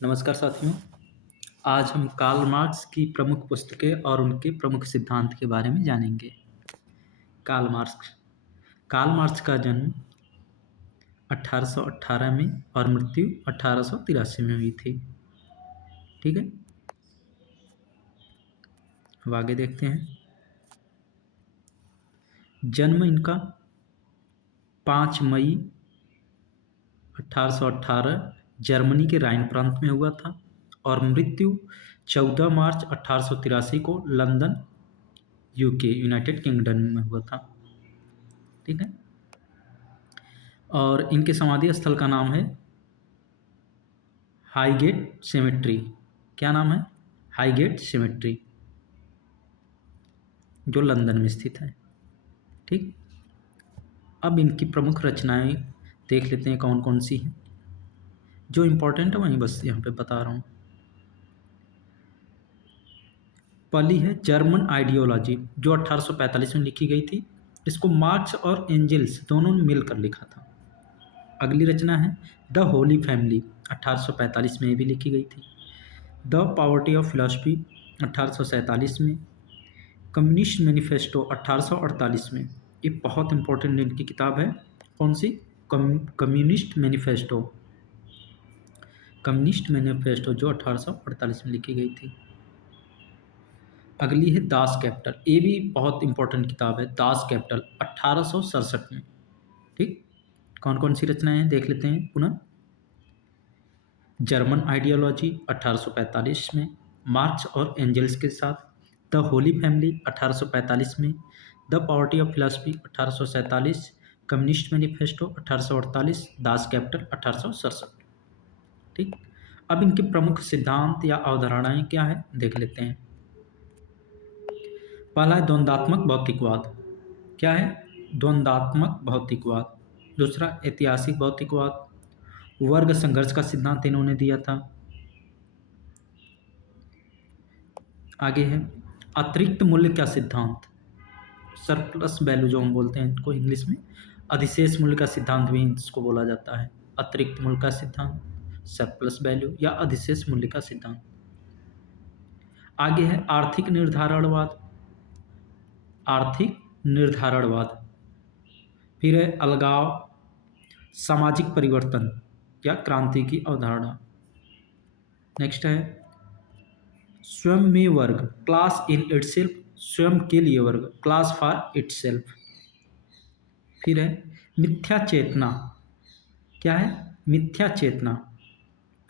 नमस्कार साथियों। आज हम कार्ल मार्क्स की प्रमुख पुस्तकें और उनके प्रमुख सिद्धांत के बारे में जानेंगे। कार्ल मार्क्स कार्ल मार्क्स का जन्म 1818 में और मृत्यु 1883 में हुई थी। ठीक है, अब आगे देखते हैं। जन्म इनका 5 मई 1818 जर्मनी के राइन प्रांत में हुआ था और मृत्यु 14 मार्च 1883 को लंदन यूके यूनाइटेड किंगडम में हुआ था। ठीक है, और इनके समाधि स्थल का नाम है हाईगेट सेमेट्री। क्या नाम है? हाईगेट सेमेट्री, जो लंदन में स्थित है। ठीक, अब इनकी प्रमुख रचनाएं देख लेते हैं कौन कौन सी हैं। जो इम्पोर्टेंट है वहीं बस यहाँ पे बता रहा हूँ। पहली है जर्मन आइडियोलॉजी, जो 1845 में लिखी गई थी। इसको मार्क्स और एंजल्स दोनों ने मिलकर लिखा था। अगली रचना है द होली फैमिली, 1845 में ये भी लिखी गई थी। द पॉवर्टी ऑफ फिलॉसफी 1847 में। कम्युनिस्ट मैनिफेस्टो 1848 में। ये बहुत इंपॉर्टेंट इनकी किताब है। कौन सी? Communist manifesto. कम्युनिस्ट मैनिफेस्टो जो 1848 में लिखी गई थी। अगली है दास कैपिटल, ये भी बहुत इंपॉर्टेंट किताब है। दास कैपिटल 1867 में। ठीक, कौन कौन सी रचनाएं हैं देख लेते हैं पुनः। जर्मन आइडियोलॉजी 1845 में मार्क्स और एंजल्स के साथ। द होली फैमिली 1845 में। The poverty of philosophy 1847। Communist manifesto 1848। Das Kapital 1867। ठीक, अब इनके प्रमुख सिद्धांत या अवधारणाएं क्या है देख लेते हैं। पहला है द्वंद्वात्मक भौतिकवाद। क्या है? द्वंद्वात्मक भौतिकवाद। दूसरा ऐतिहासिक भौतिकवाद, वर्ग संघर्ष का सिद्धांत इन्होंने दिया था। आगे है अतिरिक्त मूल्य का सिद्धांत, सरप्लस वैल्यू जो हम बोलते हैं इनको इंग्लिश में। अधिशेष मूल्य का सिद्धांत भी इसको बोला जाता है। अतिरिक्त मूल्य का सिद्धांत, सरप्लस वैल्यू या अधिशेष मूल्य का सिद्धांत। आगे है आर्थिक निर्धारणवाद। आर्थिक निर्धारणवाद। फिर है अलगाव, सामाजिक परिवर्तन या क्रांति की अवधारणा। नेक्स्ट है स्वयं में वर्ग, क्लास इन इटसेल्फ, स्वयं के लिए वर्ग, क्लास फॉर इटसेल्फ। फिर है मिथ्या चेतना। क्या है? मिथ्या चेतना,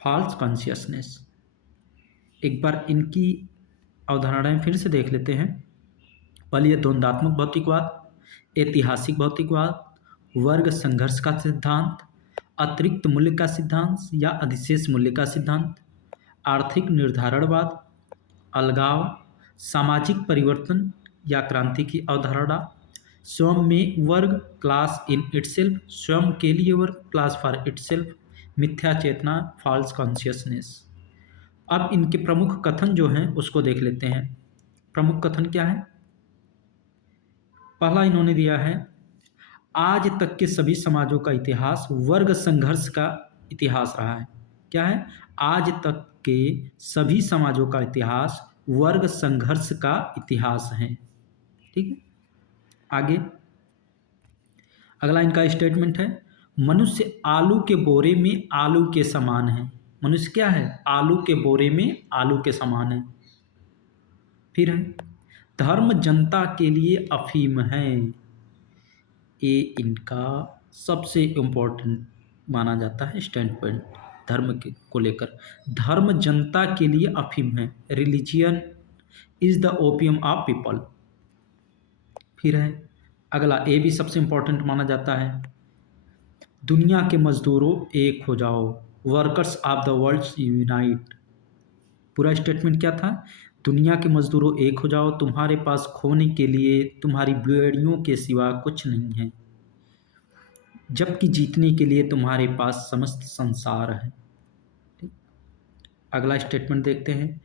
फॉल्स कॉन्शियसनेस। एक बार इनकी अवधारणाएं फिर से देख लेते हैं। पहले ये द्वंद्वात्मक भौतिकवाद, ऐतिहासिक भौतिकवाद, वर्ग संघर्ष का सिद्धांत, अतिरिक्त मूल्य का सिद्धांत या अधिशेष मूल्य का सिद्धांत, आर्थिक निर्धारणवाद, अलगाव, सामाजिक परिवर्तन या क्रांति की अवधारणा, स्वयं में वर्ग, क्लास इन इटसेल्फ, स्वयं के लिए वर्ग, क्लास फॉर इटसेल्फ, मिथ्या चेतना, फॉल्स कॉन्शियसनेस। अब इनके प्रमुख कथन जो हैं उसको देख लेते हैं। प्रमुख कथन क्या है? पहला इन्होंने दिया है आज तक के सभी समाजों का इतिहास वर्ग संघर्ष का इतिहास रहा है। क्या है? आज तक के सभी समाजों का इतिहास वर्ग संघर्ष का इतिहास है। ठीक है, आगे अगला इनका स्टेटमेंट है मनुष्य आलू के बोरे में आलू के समान है। मनुष्य क्या है? आलू के बोरे में आलू के समान है। फिर है धर्म जनता के लिए अफीम है। ये इनका सबसे इम्पोर्टेंट माना जाता है स्टैंड पॉइंट धर्म के को लेकर। धर्म जनता के लिए अफीम है। Religion is the opium of people. फिर है अगला, ये भी सबसे इम्पोर्टेंट माना जाता है, दुनिया के मजदूरों एक हो जाओ, workers of the world unite. पूरा स्टेटमेंट क्या था? दुनिया के मजदूरों एक हो जाओ, तुम्हारे पास खोने के लिए तुम्हारी बेड़ियों के सिवा कुछ नहीं है, जबकि जीतने के लिए तुम्हारे पास समस्त संसार है। ठीक? अगला स्टेटमेंट देखते हैं,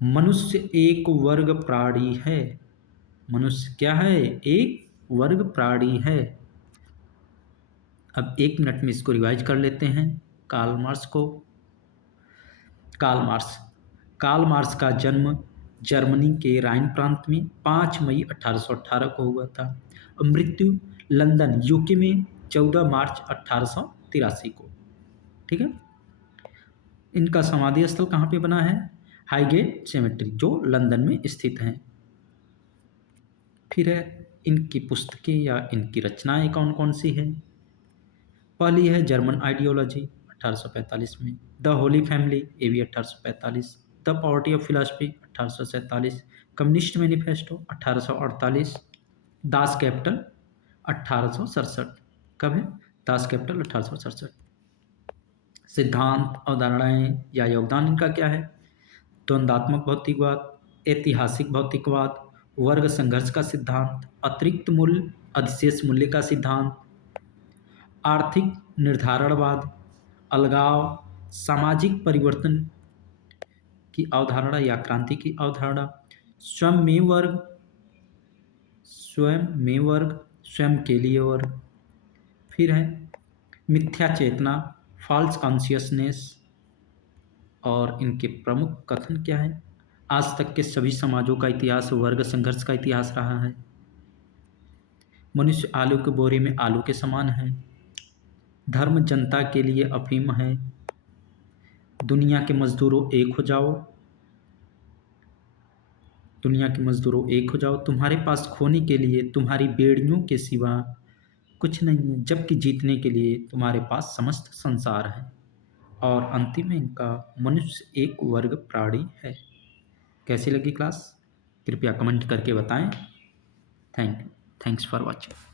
मनुष्य एक वर्ग प्राणी है। मनुष्य क्या है? एक वर्ग प्राणी है। अब 1 मिनट में इसको रिवाइज कर लेते हैं कार्ल मार्क्स को। Karl Marx. कार्ल मार्क्स का जन्म जर्मनी के राइन प्रांत में 5 मई 1818 को हुआ था और मृत्यु लंदन यूके में 14 मार्च 1883 को। ठीक है। इनका समाधि स्थल कहाँ पे बना है? हाईगेट सेमेट्री, जो लंदन में स्थित है। फिर है इनकी पुस्तकें या इनकी रचनाएं कौन कौन सी है? पहली है जर्मन आइडियोलॉजी 1845 में, द होली फैमिली ये भी 1845, the poverty of philosophy 1847, communist manifesto 1848, Das Kapital 1867। कब है दास कैपिटल? 1867। सिद्धांत, अवधारणाएं या योगदान इनका क्या है? द्वंद्वात्मक भौतिकवाद, ऐतिहासिक भौतिकवाद, वर्ग संघर्ष का सिद्धांत, अतिरिक्त मूल्य अधिशेष मूल्य का सिद्धांत, आर्थिक निर्धारणवाद, अलगाव, सामाजिक परिवर्तन की अवधारणा या क्रांति की अवधारणा, स्वयं में वर्ग, स्वयं के लिए वर्ग। फिर है मिथ्या चेतना, फॉल्स कॉन्शियसनेस, और इनके प्रमुख कथन क्या है? आज तक के सभी समाजों का इतिहास वर्ग संघर्ष का इतिहास रहा है। मनुष्य आलू के बोरे में आलू के समान है। धर्म जनता के लिए अफीम है। दुनिया के मजदूरों एक हो जाओ, दुनिया के मजदूरों एक हो जाओ, तुम्हारे पास खोने के लिए तुम्हारी बेड़ियों के सिवा कुछ नहीं है, जबकि जीतने के लिए तुम्हारे पास समस्त संसार है। और अंतिम में इनका मनुष्य एक वर्ग प्राणी है। कैसी लगी क्लास? कृपया कमेंट करके बताएं। Thanks for watching.